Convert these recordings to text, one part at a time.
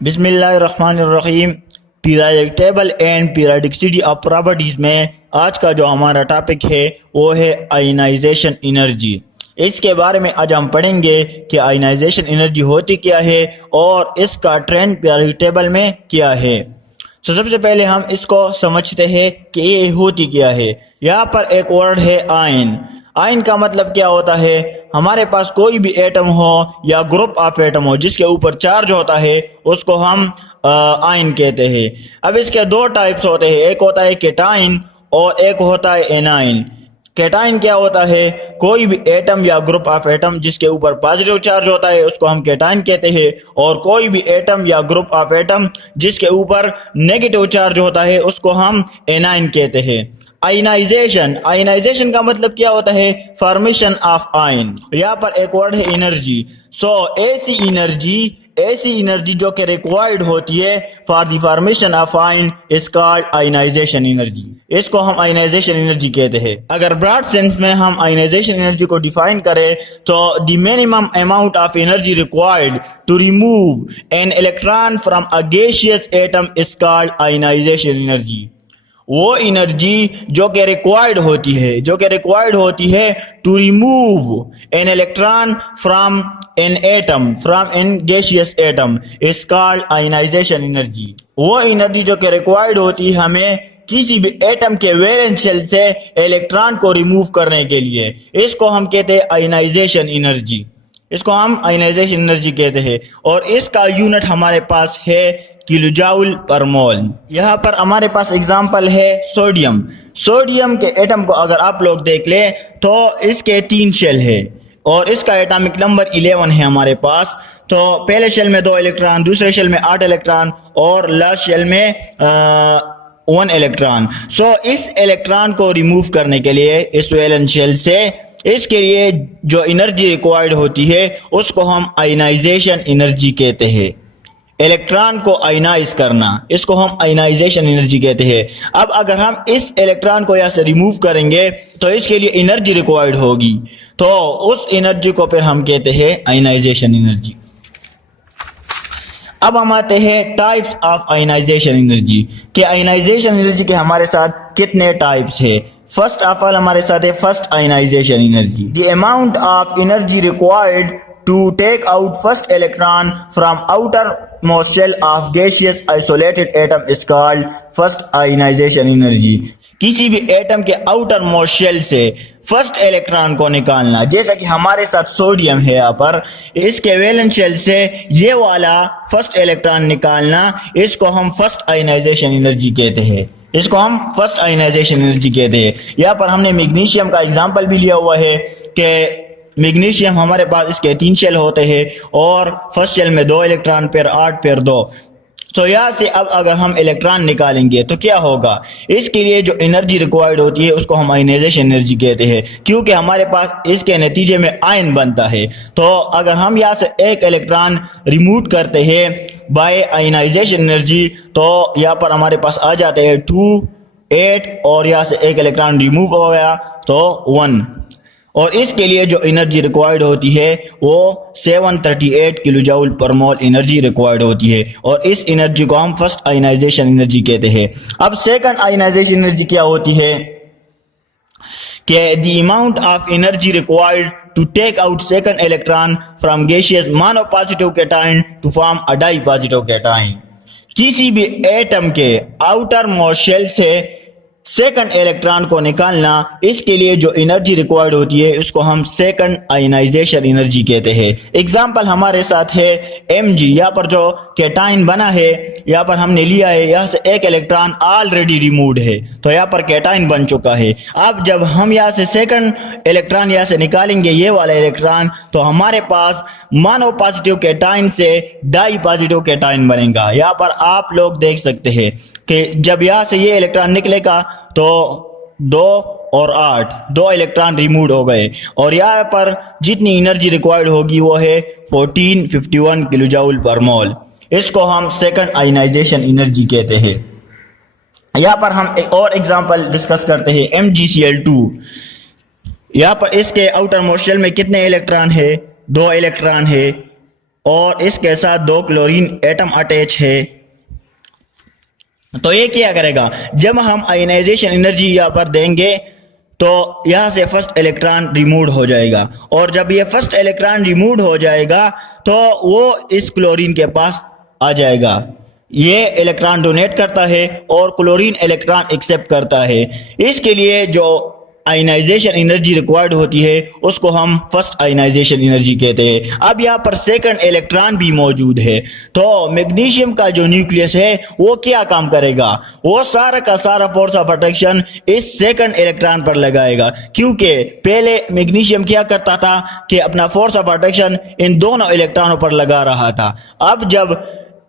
बिस्मिल्लाहिर्रहमानिर्रहीम। Periodic table and periodicity of properties में आज का जो हमारा टॉपिक है वो है आयनाइजेशन एनर्जी। इसके बारे में आज हम पढ़ेंगे कि आयनाइजेशन एनर्जी होती क्या है और इसका ट्रेंड पीरियोडिक टेबल में क्या है। तो सबसे पहले हम इसको समझते हैं कि ये होती क्या है। यहाँ पर एक वर्ड है आयन। आयन का मतलब क्या होता है? हमारे पास कोई भी एटम हो या ग्रुप ऑफ एटम हो जिसके ऊपर चार्ज होता है उसको हम आयन कहते हैं। अब इसके दो टाइप्स होते हैं, एक होता है केटाइन और एक होता है एनाइन। केटाइन क्या होता है? कोई भी एटम या ग्रुप ऑफ एटम जिसके ऊपर पॉजिटिव चार्ज होता है उसको हम केटाइन कहते हैं, और कोई भी एटम या ग्रुप ऑफ एटम जिसके ऊपर नेगेटिव चार्ज होता है उसको हम एनाइन कहते हैं। आयनाइजेशन, आयनाइजेशन का मतलब क्या होता है? Formation of ion. यहाँ पर एक वर्ड है एनर्जी। सो ऐसी एनर्जी जो कि रिक्वायर्ड होती है for the formation of ion is called ionisation energy. इसको हम आयनाइजेशन एनर्जी कहते हैं। अगर ब्रॉड सेंस में हम आयनाइजेशन एनर्जी को डिफाइन करें तो the minimum amount of energy required to remove an electron from a gaseous atom is called ionisation energy. वो एनर्जी जो कि रिक्वायर्ड होती है to remove an electron from an atom, from an gaseous atom is called ionisation energy. वो energy जो कि required होती है हमें किसी भी एटम के वैलेंस शेल से इलेक्ट्रॉन को रिमूव करने के लिए, इसको हम कहते हैं आयनाइजेशन एनर्जी। इसको हम आयनाइजेशन एनर्जी कहते हैं और इसका यूनिट हमारे पास है किलोजूल पर मोल। यहाँ पर हमारे पास एग्जांपल है सोडियम। सोडियम के एटम को अगर आप लोग देख लें तो इसके 3 शेल है और इसका एटॉमिक नंबर 11 है हमारे पास। तो पहले शेल में 2 इलेक्ट्रॉन, दूसरे शेल में 8 इलेक्ट्रॉन और लास्ट शेल में 1 इलेक्ट्रॉन। सो इस इलेक्ट्रॉन को रिमूव करने के लिए इस वैलेंस शेल से, इसके लिए जो एनर्जी रिक्वायर्ड होती है उसको हम आयनाइजेशन एनर्जी कहते हैं। इलेक्ट्रॉन को आयनाइज करना, इसको हम आयनाइजेशन एनर्जी कहते हैं। अब अगर हम इस इलेक्ट्रॉन को यहाँ से रिमूव करेंगे तो इसके लिए एनर्जी रिक्वायर्ड होगी, तो उस एनर्जी को फिर हम कहते हैं आयनाइजेशन एनर्जी। अब हम आते हैं टाइप्स ऑफ आयनाइजेशन एनर्जी कि आयनाइजेशन एनर्जी के हमारे साथ कितने टाइप्स है। फर्स्ट ऑफ ऑल हमारे साथ है first ionisation energy. The amount of energy required to take out first electron from outermost shell of gaseous isolated atom is called first ionization energy। किसी भी एटम के आउटर मोस्ट शेल से first electron को निकालना, जैसा कि हमारे साथ सोडियम है, यहाँ पर इसके वैलेंस शेल से ये वाला फर्स्ट इलेक्ट्रॉन निकालना, इसको हम फर्स्ट आयनाइजेशन एनर्जी कहते हैं। यहाँ पर हमने मैग्नीशियम का एग्जांपल भी लिया हुआ है कि मैग्नीशियम हमारे पास इसके 3 शेल होते हैं और फर्स्ट शेल में 2 इलेक्ट्रॉन, फिर 8, फिर 2। तो यहाँ से अब अगर हम इलेक्ट्रॉन निकालेंगे तो क्या होगा? इसके लिए जो एनर्जी रिक्वायर्ड होती है उसको हम आयनाइजेशन एनर्जी कहते हैं, क्योंकि हमारे पास इसके नतीजे में आयन बनता है। तो अगर हम यहाँ से एक इलेक्ट्रॉन रिमूव करते हैं बाय आयनाइजेशन एनर्जी तो यहाँ पर हमारे पास आ जाते हैं 2, 8 और यहाँ से एक इलेक्ट्रॉन रिमूव हो गया तो 1। और इसके लिए जो एनर्जी रिक्वायर्ड होती है वो 738 किलोजूल पर मोल एनर्जी रिक्वायर्ड होती है और इस एनर्जी को हम फर्स्ट आयनाइजेशन एनर्जी कहते हैं। अब सेकंड आयनाइजेशन एनर्जी क्या होती है कि the amount of energy required to take out second electron from gaseous monopositive cation to form a dipositive cation. किसी भी एटम के आउटर मोस्ट शेल से सेकंड इलेक्ट्रॉन को निकालना, इसके लिए जो एनर्जी रिक्वायर्ड होती है उसको हम सेकंड आयनाइजेशन एनर्जी कहते हैं। एग्जांपल हमारे साथ है Mg। यहाँ पर जो कैटायन बना है, यहाँ पर हमने लिया है, यहाँ से एक इलेक्ट्रॉन ऑलरेडी रिमूव्ड है तो यहाँ पर कैटायन बन चुका है। अब जब हम यहाँ से सेकंड इलेक्ट्रॉन यहाँ से निकालेंगे ये वाला इलेक्ट्रॉन, तो हमारे पास मोनो पॉजिटिव कैटायन से डाई पॉजिटिव कैटायन बनेगा। यहाँ पर आप लोग देख सकते हैं कि जब यहाँ से ये इलेक्ट्रॉन निकलेगा तो 2 और 8, 2 इलेक्ट्रॉन रिमूव हो गए और यहाँ पर जितनी एनर्जी रिक्वायर्ड होगी वो है 1451 किलोजूल पर मोल। इसको हम सेकंड आयनाइजेशन एनर्जी कहते हैं। यहाँ पर हम एक और एग्जांपल डिस्कस करते हैं MgCl2। यहाँ पर इसके आउटर मोस्ट शेल में कितने इलेक्ट्रॉन है? 2 इलेक्ट्रॉन है और इसके साथ 2 क्लोरीन एटम अटैच है। तो ये क्या करेगा, जब हम आयनाइजेशन एनर्जी यहाँ पर देंगे तो यहाँ से फर्स्ट इलेक्ट्रॉन रिमूव हो जाएगा, और जब ये फर्स्ट इलेक्ट्रॉन रिमूव हो जाएगा तो वो इस क्लोरीन के पास आ जाएगा। ये इलेक्ट्रॉन डोनेट करता है और क्लोरीन इलेक्ट्रॉन एक्सेप्ट करता है। इसके लिए जो आयनाइजेशन एनर्जी रिक्वायर्ड होती है उसको हम फर्स्ट आयनाइजेशन एनर्जी कहते हैं। अब यहाँ पर सेकंड इलेक्ट्रॉन भी मौजूद है, तो मैग्नीशियम का जो न्यूक्लियस है वो क्या काम करेगा, वो सारा का सारा फोर्स ऑफ अट्रैक्शन इस सेकंड इलेक्ट्रॉन पर लगाएगा, क्योंकि पहले मैग्नीशियम क्या करता था कि अपना फोर्स ऑफ अट्रैक्शन इन दोनों इलेक्ट्रॉनों पर लगा रहा था। अब जब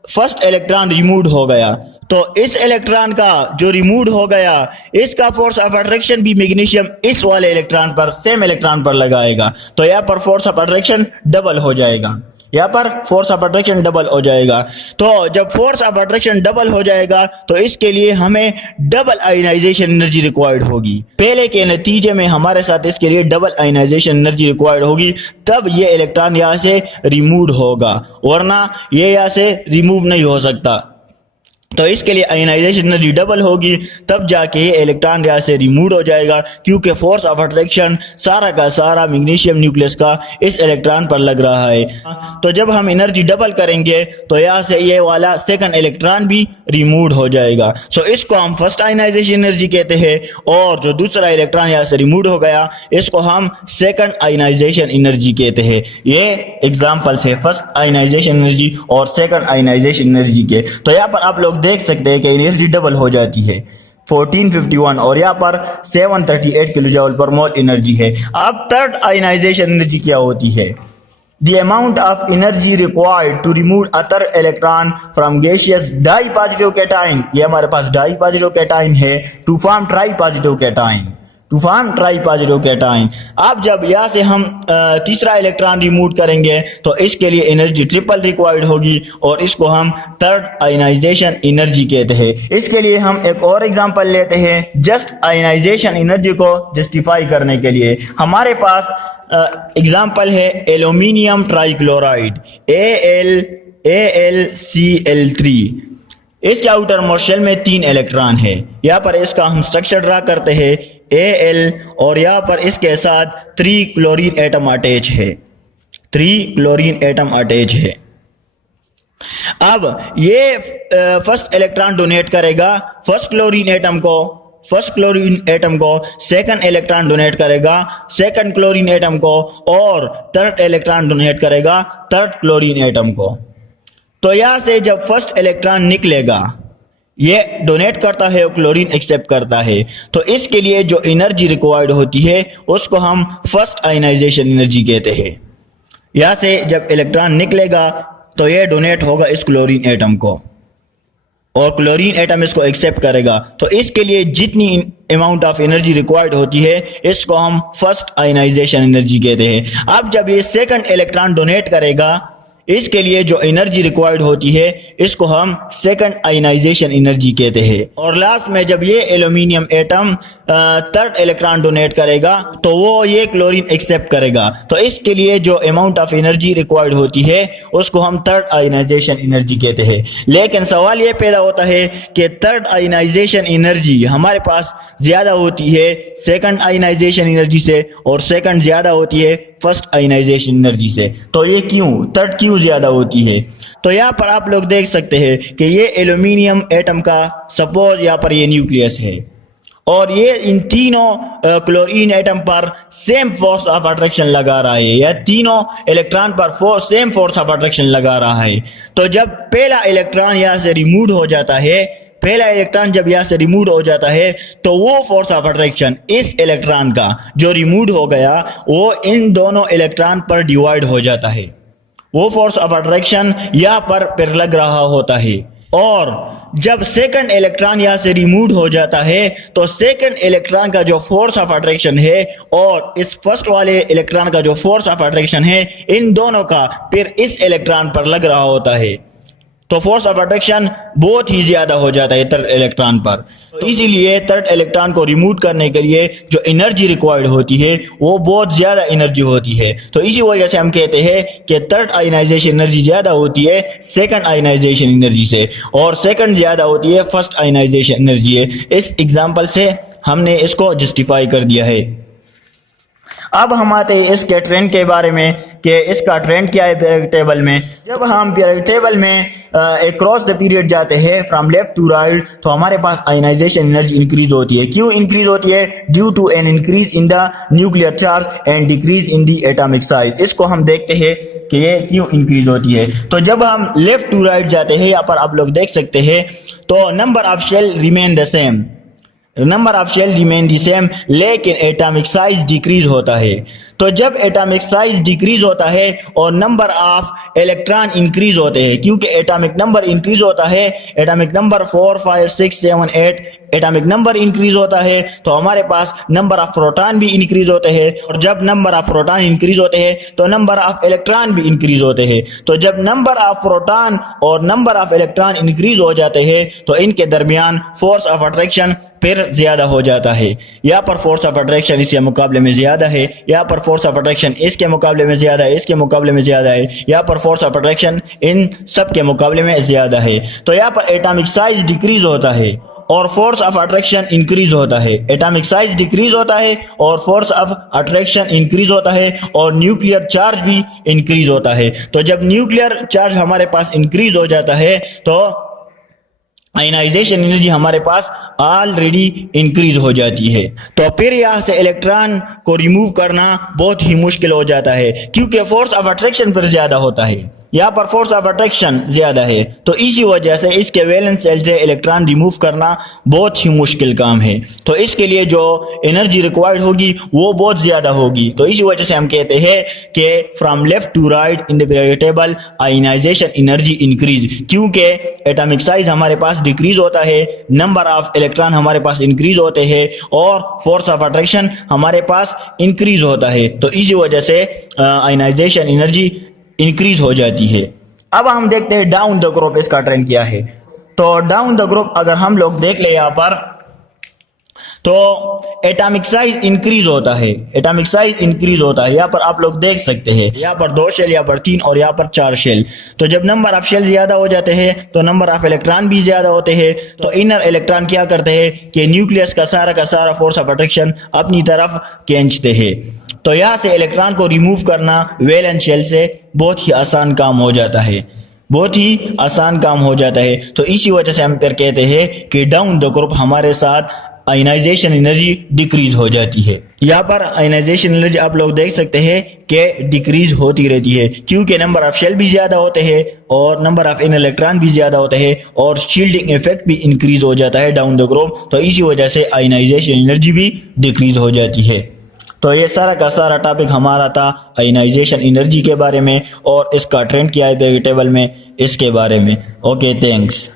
फर्स्ट इलेक्ट्रॉन रिमूव हो गया तो इस इलेक्ट्रॉन का जो रिमूव हो गया इसका फोर्स ऑफ अट्रैक्शन भी मैग्नीशियम इस वाले इलेक्ट्रॉन पर, सेम इलेक्ट्रॉन पर लगाएगा। तो यहाँ पर फोर्स ऑफ अट्रैक्शन डबल हो जाएगा, यहाँ पर फोर्स ऑफ अट्रैक्शन डबल हो जाएगा। तो जब फोर्स ऑफ अट्रैक्शन डबल हो जाएगा तो इसके लिए हमें डबल आयनाइजेशन एनर्जी रिक्वायर्ड होगी। पहले के नतीजे में हमारे साथ इसके लिए डबल आयनाइजेशन एनर्जी रिक्वायर्ड होगी, तब ये इलेक्ट्रॉन यहाँ से रिमूव होगा, वरना ये यहाँ से रिमूव नहीं हो सकता। तो इसके लिए आयनाइजेशन एनर्जी डबल होगी, तब जाके ये इलेक्ट्रॉन यहाँ से रिमूव हो जाएगा, क्योंकि फोर्स ऑफ अट्रैक्शन सारा का सारा मैग्नीशियम न्यूक्लियस का इस इलेक्ट्रॉन पर लग रहा है। तो जब हम एनर्जी डबल करेंगे तो यहाँ से ये वाला सेकंड इलेक्ट्रॉन भी रिमूव हो जाएगा। सो इसको हम फर्स्ट आयनाइजेशन एनर्जी कहते हैं, और जो दूसरा इलेक्ट्रॉन यहाँ से रिमूव हो गया इसको हम सेकंड आयनाइजेशन एनर्जी कहते हैं। ये एग्जांपल्स है फर्स्ट आयनाइजेशन एनर्जी और सेकंड आयनाइजेशन एनर्जी के। तो यहाँ पर आप लोग देख सकते हैं कि एनर्जी डबल हो जाती है 1451, और यहाँ पर 738 किलो जूल पर मोल एनर्जी है। अब थर्ड आयनाइजेशन एनर्जी क्या होती है, The amount of energy required to remove other electron from gaseous dipositive cation, ये हमारे पास dipositive cation है, to form tripositive cation, to form tripositive cation। अब जब यहाँ से हम तीसरा इलेक्ट्रॉन रिमूव करेंगे तो इसके लिए एनर्जी ट्रिपल रिक्वायर्ड होगी, और इसको हम थर्ड आयनाइजेशन एनर्जी कहते हैं। इसके लिए हम एक और एग्जांपल लेते हैं, जस्ट आयनाइजेशन एनर्जी को जस्टिफाई करने के लिए। हमारे पास एग्जाम्पल है एल्यूमिनियम ट्राइक्लोराइड AlCl3। इसके आउटर मोस्ट शेल में 3 इलेक्ट्रॉन है। यहाँ पर इसका हम स्ट्रक्चर ड्रा करते हैं Al, और यहाँ पर इसके साथ 3 क्लोरीन एटम अटैच है, 3 क्लोरीन एटम अटैच है। अब ये फर्स्ट इलेक्ट्रॉन डोनेट करेगा फर्स्ट क्लोरीन एटम को, सेकंड इलेक्ट्रॉन डोनेट करेगा सेकंड क्लोरीन एटम को, और थर्ड इलेक्ट्रॉन डोनेट करेगा थर्ड क्लोरीन एटम को। तो यहां से जब फर्स्ट इलेक्ट्रॉन निकलेगा, ये डोनेट करता है और क्लोरीन एक्सेप्ट करता है, तो इसके लिए जो एनर्जी रिक्वायर्ड होती है उसको हम फर्स्ट आयनाइजेशन एनर्जी कहते हैं। यहां से जब इलेक्ट्रॉन निकलेगा तो ये डोनेट होगा इस क्लोरीन एटम को, और क्लोरीन एटम इसको एक्सेप्ट करेगा। तो इसके लिए जितनी अमाउंट ऑफ एनर्जी रिक्वायर्ड होती है इसको हम फर्स्ट आयनाइजेशन एनर्जी कहते हैं। अब जब ये सेकंड इलेक्ट्रॉन डोनेट करेगा, इसके लिए जो एनर्जी रिक्वायर्ड होती है इसको हम सेकंड आयनाइजेशन एनर्जी कहते हैं। और लास्ट में जब ये aluminium atom third electron donate करेगा तो वो ये क्लोरीन एक्सेप्ट करेगा, तो इसके लिए जो अमाउंट ऑफ एनर्जी रिक्वायर्ड होती है उसको हम थर्ड आयनाइजेशन एनर्जी कहते हैं। लेकिन सवाल ये पैदा होता है कि थर्ड आयनाइजेशन एनर्जी हमारे पास ज्यादा होती है सेकंड आयनाइजेशन एनर्जी से, और सेकंड ज्यादा होती है फर्स्ट आयनाइजेशन एनर्जी से। तो ये क्यों, थर्ड क्यों ज्यादा होती है? तो यहाँ पर आप लोग देख सकते हैं कि ये एल्यूमिनियम एटम का सपोज यहाँ पर ये न्यूक्लियस है, और ये इन तीनों क्लोरीन एटम पर सेम फोर्स ऑफ अट्रैक्शन लगा रहा है, या तीनों इलेक्ट्रॉन पर सेम फोर्स ऑफ अट्रैक्शन लगा रहा है। तो जब पहला इलेक्ट्रॉन यहाँ से रिमूव हो जाता है, तो वो फोर्स ऑफ अट्रैक्शन इस इलेक्ट्रॉन का जो रिमूव हो गया वो इन दोनों इलेक्ट्रॉन पर डिवाइड हो जाता है। वो फोर्स ऑफ अट्रैक्शन यहाँ पर लग रहा होता है, और जब सेकंड इलेक्ट्रॉन यहाँ से रिमूव हो जाता है तो सेकंड इलेक्ट्रॉन का जो फोर्स ऑफ अट्रैक्शन है और इस फर्स्ट वाले इलेक्ट्रॉन का जो फोर्स ऑफ अट्रैक्शन है, इन दोनों का फिर इस इलेक्ट्रॉन पर लग रहा होता है। तो फोर्स ऑफ अट्रैक्शन बहुत ही ज्यादा हो जाता है थर्ड इलेक्ट्रॉन पर। तो इसीलिए थर्ड इलेक्ट्रॉन को रिमूव करने के लिए जो एनर्जी रिक्वायर्ड होती है वो बहुत ज्यादा एनर्जी होती है। तो इसी वजह से हम कहते हैं कि थर्ड आयनाइजेशन एनर्जी ज्यादा होती है सेकंड आयनाइजेशन एनर्जी से, और सेकंड ज्यादा होती है फर्स्ट आयनाइजेशन एनर्जी है। इस एग्जांपल से हमने इसको जस्टिफाई कर दिया है। अब हम आते हैं इसके ट्रेंड के बारे में कि इसका ट्रेंड क्या है पीरियोडिक टेबल में। जब हम पीरियोडिक टेबल में अक्रॉस द पीरियड जाते हैं फ्रॉम लेफ्ट टू राइट, तो हमारे पास आयनाइजेशन एनर्जी इंक्रीज होती है। क्यों इंक्रीज होती है? Due to an increase in the nuclear charge and decrease in the atomic size. इसको हम देखते हैं कि ये क्यों इंक्रीज होती है। तो जब हम लेफ्ट टू राइट जाते हैं, यहाँ पर आप लोग देख सकते हैं, तो number of shell remain the same, number of shell remain the same, लेकिन एटॉमिक साइज डिक्रीज होता है। तो जब एटॉमिक साइज डिक्रीज होता है और नंबर ऑफ इलेक्ट्रॉन इंक्रीज होते हैं, क्योंकि एटॉमिक नंबर इंक्रीज होता है, atomic number 4, 5, 6, 7, 8 atomic number increase होता है, तो हमारे पास नंबर ऑफ प्रोटॉन भी इंक्रीज होते हैं, और जब नंबर ऑफ प्रोटॉन इंक्रीज होते हैं तो नंबर ऑफ इलेक्ट्रॉन भी इंक्रीज होते हैं। तो जब नंबर ऑफ प्रोटॉन और नंबर ऑफ इलेक्ट्रॉन इंक्रीज हो जाते हैं तो इनके दरमियान फोर्स ऑफ अट्रैक्शन फिर ज्यादा हो जाता है। यहाँ पर फोर्स ऑफ अट्रैक्शन इसके मुकाबले में ज्यादा है, यहाँ पर फोर्स ऑफ अट्रैक्शन इसके मुकाबले में ज्यादा है, इसके मुकाबले में ज्यादा है, यहाँ पर फोर्स ऑफ अट्रैक्शन इन सब के मुकाबले में ज्यादा है। तो यहाँ पर एटॉमिक साइज डिक्रीज होता है और फोर्स ऑफ अट्रैक्शन इंक्रीज होता है। एटॉमिक साइज डिक्रीज होता है और फोर्स ऑफ अट्रैक्शन इंक्रीज होता है, और न्यूक्लियर चार्ज भी इंक्रीज होता है। तो जब न्यूक्लियर चार्ज हमारे पास इंक्रीज हो जाता है तो आयनाइजेशन एनर्जी हमारे पास ऑलरेडी इंक्रीज हो जाती है। तो फिर यहाँ से इलेक्ट्रॉन को रिमूव करना बहुत ही मुश्किल हो जाता है, क्योंकि फोर्स ऑफ अट्रैक्शन पर ज्यादा होता है, यहाँ पर फोर्स ऑफ अट्रैक्शन ज्यादा है। तो इसी वजह से इसके वैलेंस शेल से इलेक्ट्रॉन रिमूव करना बहुत ही मुश्किल काम है। तो इसके लिए जो एनर्जी रिक्वायर्ड होगी वो बहुत ज्यादा होगी। तो इसी वजह से हम कहते हैं कि from left to right in the periodic table ionisation energy increase, क्योंकि एटॉमिक साइज हमारे पास डिक्रीज होता है, नंबर ऑफ इलेक्ट्रॉन हमारे पास इंक्रीज होते हैं, और फोर्स ऑफ अट्रैक्शन हमारे पास इंक्रीज होता है। तो इसी वजह से आयनाइजेशन एनर्जी इंक्रीज हो जाती है। अब हम देखते हैं डाउन द ग्रुप इसका ट्रेंड क्या है। तो डाउन द ग्रुप अगर हम लोग देख ले यहाँ पर, तो एटॉमिक साइज इंक्रीज होता है, एटॉमिक साइज इंक्रीज होता है। यहाँ पर आप लोग देख सकते हैं, यहाँ पर 2 शेल, यहाँ पर 3 और यहाँ पर 4 शेल। तो जब नंबर ऑफ शेल ज्यादा हो जाते हैं तो नंबर ऑफ इलेक्ट्रॉन भी ज्यादा होते हैं। तो इनर इलेक्ट्रॉन क्या करते हैं कि न्यूक्लियस का सारा फोर्स ऑफ अट्रैक्शन अपनी तरफ खींचते हैं। तो यहाँ से इलेक्ट्रॉन को रिमूव करना वैलेंस शेल से बहुत ही आसान काम हो जाता है, बहुत ही आसान काम हो जाता है। तो इसी वजह से हम फिर कहते हैं कि डाउन द ग्रुप हमारे साथ आयनाइजेशन एनर्जी डिक्रीज हो जाती है। यहाँ पर आयनाइजेशन एनर्जी आप लोग देख सकते हैं कि डिक्रीज होती रहती है, क्योंकि नंबर ऑफ शेल भी ज्यादा होते हैं और नंबर ऑफ इन इलेक्ट्रॉन भी ज्यादा होते हैं, और शील्डिंग इफेक्ट भी इंक्रीज हो जाता है डाउन द ग्रुप। तो इसी वजह से आयनाइजेशन एनर्जी भी डिक्रीज हो जाती है। तो ये सारा का सारा टॉपिक हमारा था आयनाइजेशन एनर्जी के बारे में, और इसका ट्रेंड क्या है पीरियोडिक टेबल में इसके बारे में। Okay, thanks.